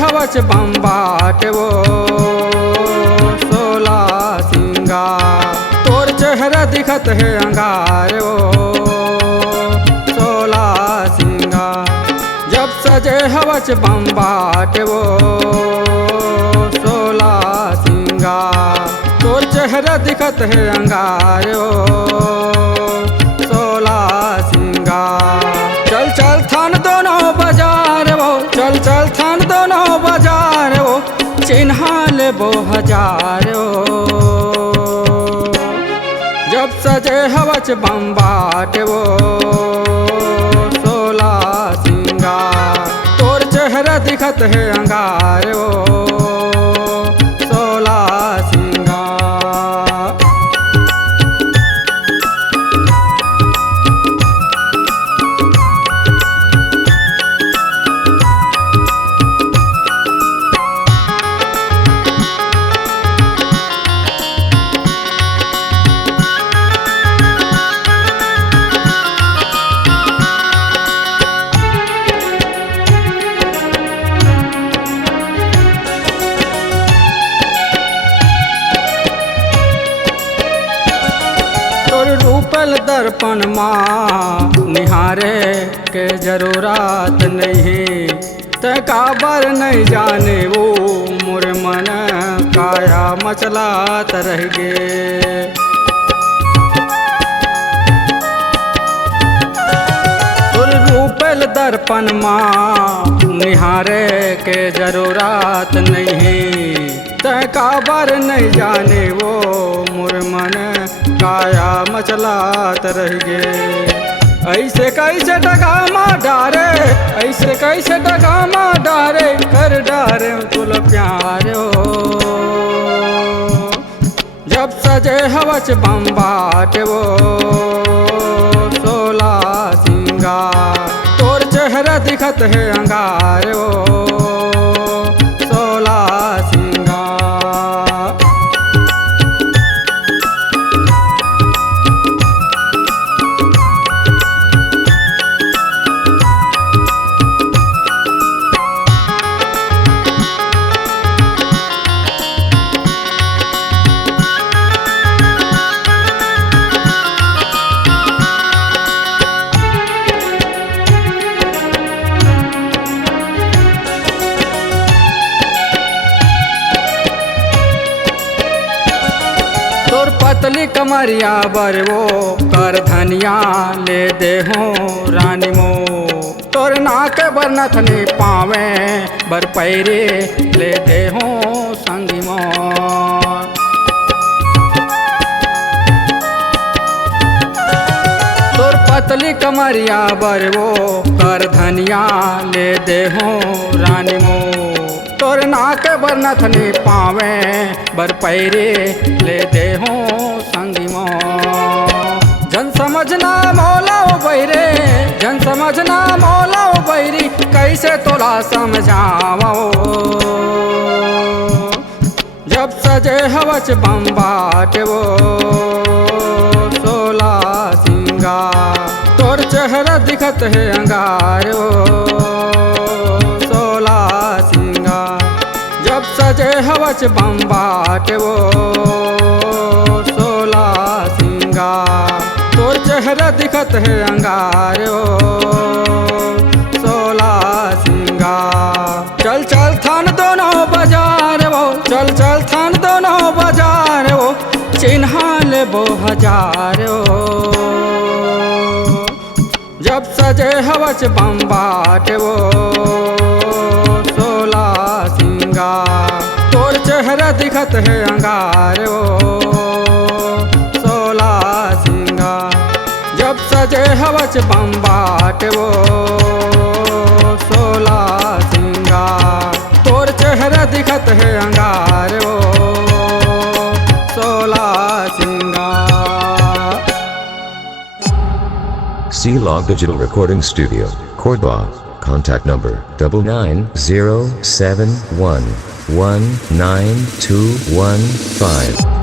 हवच बम्बाट वो 16 सिंगार। तोर चेहरा दिखत है अंगार वो 16 सिंगार। जब सजे हवच बम्बाट वो 16 सिंगार। तोर चेहरा दिखत है अंगार वो 16 सिंगार। चल चल थान दोनों बाजार वो, चल चल थान दोनों बाजार वो, चिन्हा ले वो हजार वो। जब सजे हवच बम्बाट वो 16 सिंगार। तोर चेहरा दिखत है अंगार वो 16 सिंगार। रूपल दर्पण माँ निहारे के जरूरत नहीं, ते काबर नहीं जाने वो मोर मन काया मचलात रह गे। तुर रूपल दर्पण माँ निहारे के जरूरत नहीं, ते काबर नहीं जाने वो मोर मन काया मचलात रह गे। ऐसे कैसे डगा माँ डारे, ऐसे कैसे डगा माँ डारे, कर डारे तुल प्यार हो। जब सजे हवच बम्बाट वो 16 सिंगार। तोर चेहरा दिखत है अंगार वो 16 सिंगार। तोर पतली कमरिया बर वो कर धनिया ले दे हो रानी मो। तोर नाक बर नथनी पावे बर पैरे ले दे हो संगी मो। तोर पतली कमरिया बर वो कर धनिया ले दे हो रानी मो। तोर नाक बर नथनी पावे बर पैरे ले दे हो संगी मो। जन समझना मौला बैरे, जन समझना मौला बैरी, कैसे तोला समझावो। जब सजे हवच बम्बाट वो 16 सिंगार। तोर चेहरा दिखत है अंगार वो 16 सिंगार। जब सजे हवच बम्बाट वो 16 सिंगार। तोर चेहरा दिखत है अंगार वो 16 सिंगार। चल चल थान दोनों बाजार वो, चल चल थान दोनों बाजार वो, चिन्हा ले वो हजार वो। जब सजे हवच बम्बाट वो 16 सिंगार। तोर चेहरा दिखत है अंगार वो 16 सिंगार। जब सजे हवच बम्बाट वो 16 सिंगार। तोर चेहरा दिखत है अंगार वो 16 सिंगार। C-Log Digital Recording Studio, Cordoba. Contact number 99071192115.